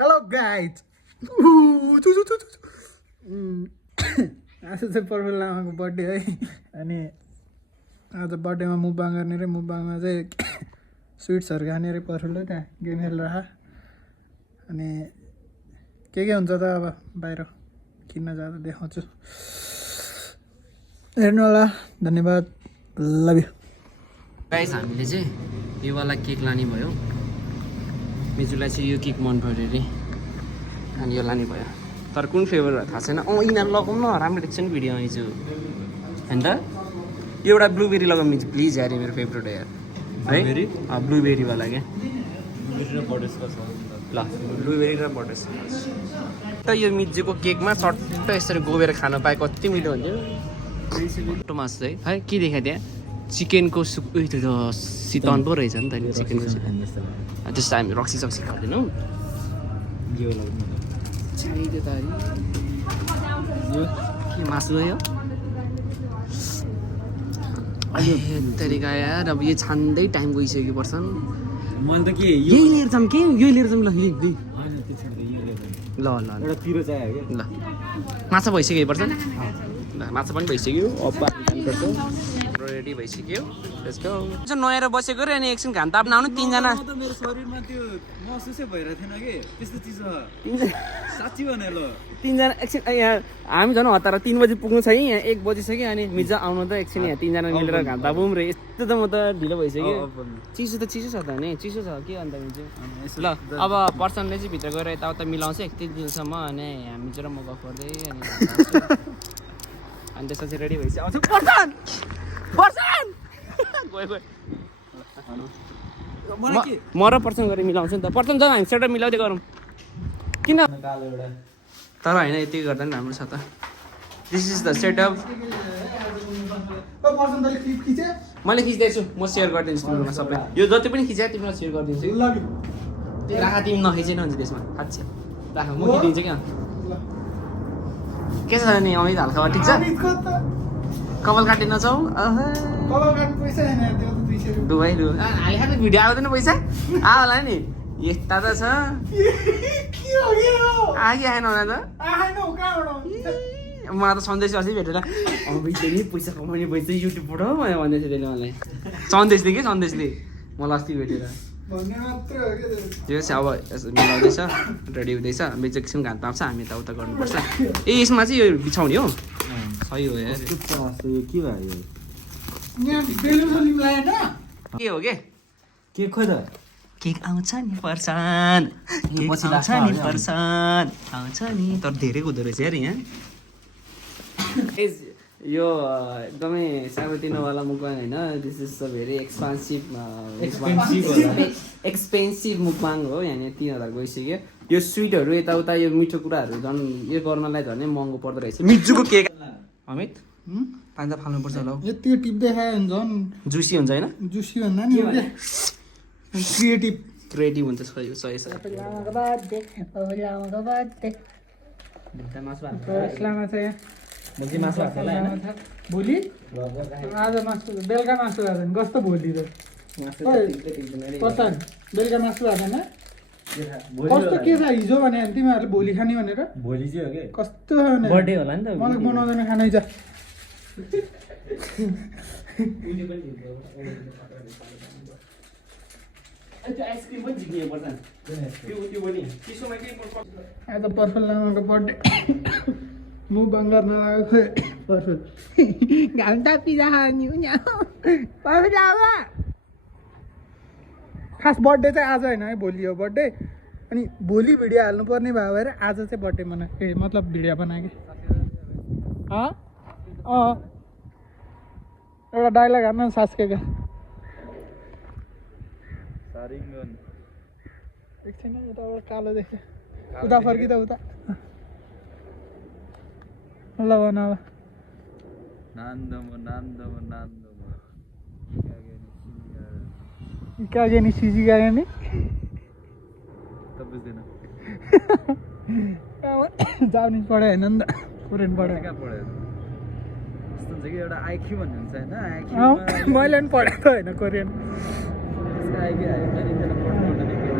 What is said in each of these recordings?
Hello guys आज चाहिँ पर्फुल लामाको बर्थडे है अनि आज बर्थडेमा मुकबाङ गर्ने रे मुकबाङमा चाहिँ स्विट्सहरू खाने रे पर्फुल त्यहाँ गेम खेलेर अनि के हुन्छ त अब बाहिर किन्न जाँदा देखाउँछु हेर्नु होला धन्यवाद लभ यु गाइस हामीले चाहिँ यो वाला केक लाने भयो मिजुलाई चाहिँ यो केक मन पऱ्यो अरे अनि यो लाने भयो तर कुन फ्लेभर थाहा छैन यिनीहरू लगाउँ न राम्रो देख्छ नि भिडियो हिजो होइन त यो एउटा ब्लुबेरी लगाउँ मिजु प्लिज यार मेरो फेभरेट हो यार है ब्लुबेरीवाला क्या ल ब्लुबेरी र बटरस्कच त यो मिजुको केकमा चट्ट यसरी गोबेर खान पाए कति मिठो हुन्थ्यो टमास चाहिँ है के देखायो त्यहाँ चिकनको सुप उयो त्यो सितन पो रहेछ नि त चिकनको त्यस्तो हामी रक्सी सक्सी खाँदैनौँ के मासु हो यो तरिका यार अब यो छान्दै टाइम गइसक्यो पर्छन् मैले त के यही लिएर जाऊँ के यही लिएर जाऊँ ल ल ल एउटा पिरो चाहियो ल माछा भइसक्यो पर्छ ल माछा पनि भइसक्यो अब रेडी भइसक्यो नयाँ बसेको र अनि एकछिन घाम ताप्न आउनु तिनजना त मेरो शरीरमा त्यो महसुसै भइरहेको थिएन कि त्यस्तो चिज साँच्ची भने ल तिनजना एकछिन यहाँ हामी झन् हतार 3 बजी पुग्नु छ यहाँ 1 बजिसक्यो अनि मिर्जा आउनु त एकछिन यहाँ तिनजना मिलेर घाम तापौँ र यस्तो त म त ढिलो भइसक्यो चिसो त चिसो छ त नि चिसो छ के अन्त मिर्जा ल अब पर्सनले चाहिँ भित्र गएर यताउता मिलाउँछ 31 दिनसम्म अनि हामी चाहिँ म गफ गर्दै अनि त्यसपछि रेडी भइसक्यो आउँछु पर्सन गयो म र पर्सन गरेर मिलाउँछ नि त पर्सन जाउँ हामी सेटअप मिलाउँदै गरौँ किन तर होइन यति गर्दा पनि राम्रो छ त दिस इज द सेटअप मैले खिच्दैछु म सेयर गरिदिन्छु तिमीहरूमा सबै यो जति पनि खिचायो तिमीलाई सेयर गरिदिन्छु राखा तिमी नखिचेन हुन्छ त्यसमा खाँच्छ राख म खिचिदिन्छु क्या के छ नि अमित हालखबर ठिक छ कपाल काट्न नचाउ दुवै लु हालिखाने भिडियो आउँदैन पैसा होला नि यस्ता त छ आएन होला त मलाई त सन्देश अस्ति भेटेर नि पैसा कमाउने पैसा युट्युबबाट भनेर भन्दैछ त्यसले मलाई सन्देशले के सन्देशले मलाई अस्ति भेटेर त्यो चाहिँ अब मिलाउँदैछ रेडी हुँदैछ हामी चाहिँ एकछिन घाम ताप्छ हामी यताउता गर्नुपर्छ ए यसमा चाहिँ यो बिछाउने हो सही हो यार के भयो के हो के खोइ त केक आउँछ नि पर्सन आउँछ नि पर्सन आउँछ नि तर धेरै हुँदो रहेछ यार यहाँ यो एकदमै साबुतिनोवाला मुकबाङ होइन this is a very expensive mukbang हो यहाँनिर 3000 गइसक्यो यो स्विटहरू यताउता यो मिठो कुराहरू झन् यो गर्नलाई झन् महँगो पर्दो रहेछ मिजुको केक अमित पाँच फाल्नुपर्छ होला यति टिप्दै खायो भने झन् जुसी हुन्छ होइन जुसी भन्दा नि क्रिएटिभ हुन्छ यो सही छ भोलि आज मासु बेलुका मासु भएको छैन कस्तो भोलि त बेलुका मासु भएको छैन कस्तो के छ हिजो भने तिमीहरूले भोलि खाने भनेर भोलि चाहिँ हो के कस्तो बर्थडे होला नि त मलाई बनाउँदैन खानै छ आज पर्फुल लामाको बर्थडे मुकबाङ गर्न लागेको पर्फुल घाम तापिजा खाने पर्फुल लामा खास बर्थडे चाहिँ आज होइन है भोलि हो बर्थडे अनि भोलि भिडियो हाल्नुपर्ने भयो भएर आज चाहिँ बर्थडे मनाएको ए मतलब भिडियो बनाएको एउटा डाइलग हान्न सास्केको एकछिन उताबाट कालो देख्छ उता फर्किँदा उता ल भन अब कागेनी सिजी कागेनी जापानिज पढायो होइन नि त कोरियन पढायो एउटा आइक्यू भन्ने हुन्छ होइन मैले पनि पढाएको होइन कोरियन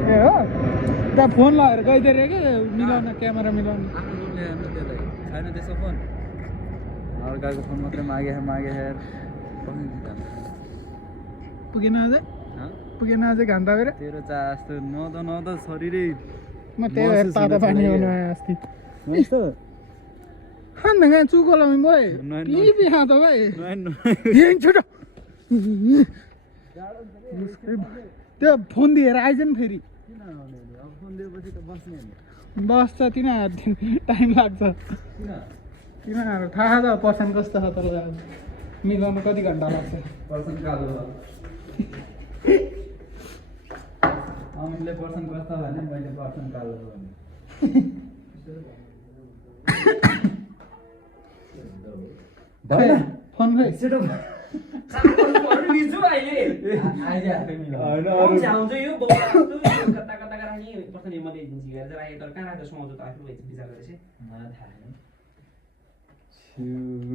ए हो त्यहाँ फोन लगाएर गइदियो अरे कि मिलाउन क्यामेरा मिलाउन आफ्नो रुम ल्याएर त्यसलाई छैन त्यसो फोन अर्काको फोन मात्रै मागे हेर पुगेन अझै पुगेन अझै घन्टा गएर तेरो चास्तो नद शरीरै म त्यही भएर तातो पानी आउनु आएँ अस्ति खान गएँ चुकोला भाइ पिपी खाँदो भाइ यहीँ छिटो त्यो फोन दिएर आइज नि फेरि अब फोन दिएपछि त बस्ने बस्छ तिनीहरू टाइम लाग्छ तिनीहरू थाहा छ पर्सन कस्तो छ तर मिलाउनु कति घन्टा लाग्छ पर्सन कालो अमितले पर्सन कस्तो भने मैले पर्सन कालो भने फोन खै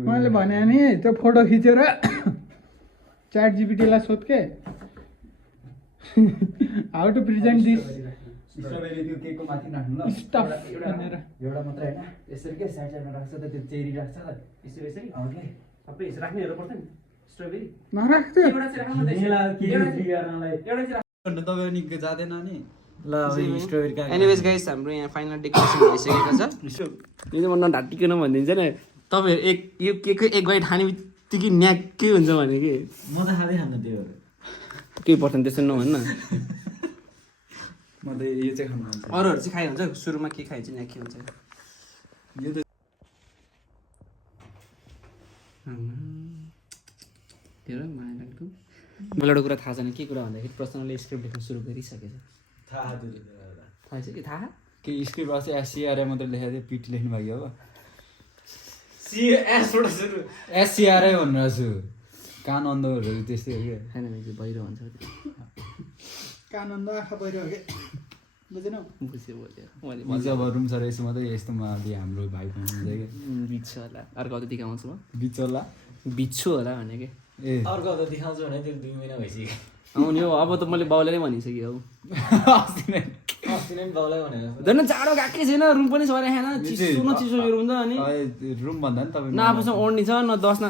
मैले भने नि त्यो फोटो खिचेर च्याट जिपिटीलाई सोध्के how to present this strawberry त्यो केकको माथि राख्नु ल स्टफ भनेर एउटा मात्रै होइन यसरी के साइड साइडमा राख्छ त त्यो चेरी राख्छ त यसरी यसरी ओके सबै यसो राख्नेहरू पर्छ नि स्ट्रबेरी नराख्थ्यो एउटा चाहिँ राख्नु तपाईँ निकै जाँदैन नि ल स्ट्रबेरी एनिवेज गाइस हाम्रो यहाँ फाइनल डेकोरेसन भइसकेको छ यो म नढाटिकन भनिदिन्छ नि तपाईँहरू यो केकको एक बाइट खाने बित्तिकै न्याक्कै हुन्छ भने कि म त खाँदै खान्न त्यो केही पर्दैन त्यसो नभन्न म त यो चाहिँ खानु मन छ अरूहरू चाहिँ खाइ हुन्छ सुरुमा के खाइन्छ न्याक्कै हुन्छ यो त मलाई एउटा कुरा थाहा छैन के कुरा भन्दाखेरि प्रसन्नले स्क्रिप्ट लेख्न सुरु गरिसकेछ थाहा थाहा छ कि थाहा के स्क्रिप्ट अस्ति एससिआरआई मात्रै लेखेको थियो पिटी लेख्नु भएको हो एससिआरआई भनेर छु कान अन्धहरू त्यस्तै हो क्या छैन बाहिर हुन्छ कानन्द आँखा पहिरो के बुझेनौ बुझ्यो मजा अब रुम छ रहेछ मात्रै यस्तोमा अलि हाम्रो भाइ हुनुहुन्छ क्या बिच्छु होला अर्को हप्ता देखाउँछु म बिचल्ला बिच्छु होला भने कि ए अर्को हप्ता देखाउँछु भने त्यो 2 महिना भइसक्यो आउने हो अब त मैले बाउले नै भनिसकेँ हौ अस्ति नै अस्ति नै बाउलाई भनेर झन् जाडो गएकै छैन रुम पनि सरे खान चिसो न चिसो यो रुम त अनि रुम भन्दा नि तपाईँ न आफूसँग ओढ्ने छ न दस न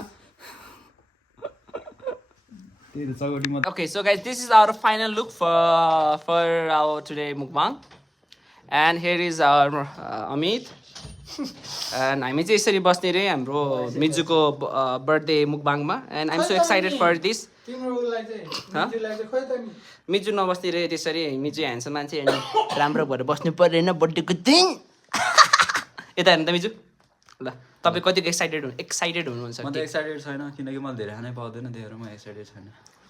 त्यही त चौकटीमा Okay, so guys, this is our final look for our today mukbang, and here is our Amit, and हामी चाहिँ यसरी बस्ने रे हाम्रो मिजुको birthday मुकबाङमा, and I'm so excited for this. तिम्रो उलाई चाहिँ मिजुलाई चाहिँ खोइ त नि मिजु नबस्ने रे त्यसरी मिजु ह्यान्डसम मान्छे अनि राम्रो भएर बस्नु पर्दैन बर्थडेको दिन यता हेर्नु त मिजु ल तपाईँ कतिको एक्साइटेड हुनुहुन्छ म त एक्साइटेड छैन किनकि मैले धेरै खानै पाउँदैन त्यही भएर म एक्साइटेड छैन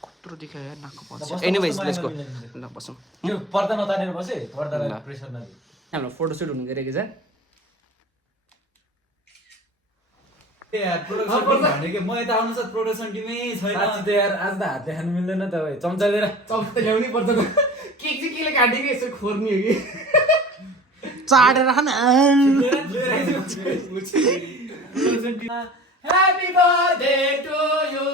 कत्रो देखायो यार नाकको पर्छ एनिवेज लेट्स गो ल बसौँ त्यो पर्दा नतानेर बसे पर्दालाई प्रेसर नदिए हाम्रो फोटोसुट हुनु गइरहेको छ म यता आउनु छ प्रोडक्सन टिमै छैन आज त यार आज त हातले खानु मिल्दैन त भाइ चम्चा लिएर चम्चा ल्याउनै पर्छ त केक चाहिँ केले काटेको यसो खोर्ने हो कि चाटेर खान ह्यापी बर्थडे टु यु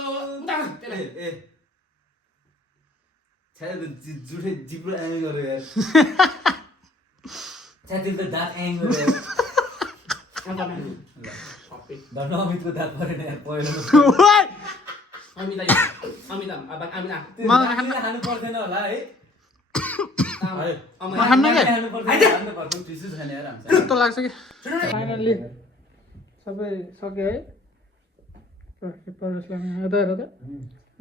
जुठै जिब्रो एङ गऱ्यो यार छ्यातिल त दाँत एङ गऱ्यो धन्न अमितको दाँत परेन यार पहिलो खानु पर्दैन होला है कस्तो लाग्छ कि फाइनल्ली सबै सक्यो है परसलाई यता हेर त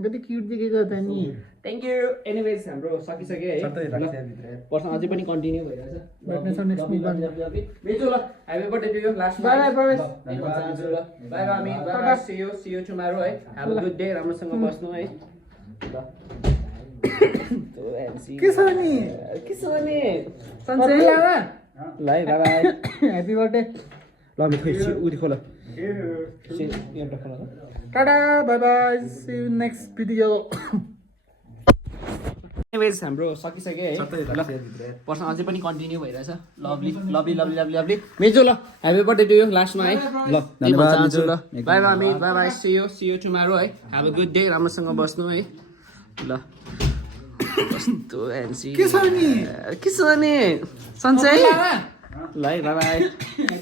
कति क्युट देखेको त नि थ्याङ्क यू एनिवेज हाम्रो सकिसक्यो है पर्सन अझै पनि कन्टिन्यू भइरहेछ भेट्नेछौँ नेक्स्ट मुकबाङ मिजु ल happy birthday to you last bye bye Pravesh bye bye Amit bye bye see you tomorrow है ह्याभ अ गुड डे राम्रोसँग बस्नु है ल के छ नि के छ भने सन्चै लागा ल है बाई बाई ह्यापी बर्थडे ल अमित खोइ उति खोल एउटा खोल टाटा bye bye see you next video anyways हाम्रो सकिसक्यो है ल पर्सन अझै पनि कन्टिन्यू भइरहेछ lovely lovely lovely lovely lovely मिजु ल ह्यापी बर्थडे टु यु लास्टमा है ल धन्यवाद मिजु ल bye bye Amit bye bye see you tomorrow है ह्याभ अ गुड डे राम्रोसँग बस्नु है ल कस्तो एन्सी के छ नि? के छ नि सन्चै ल है बाई बाई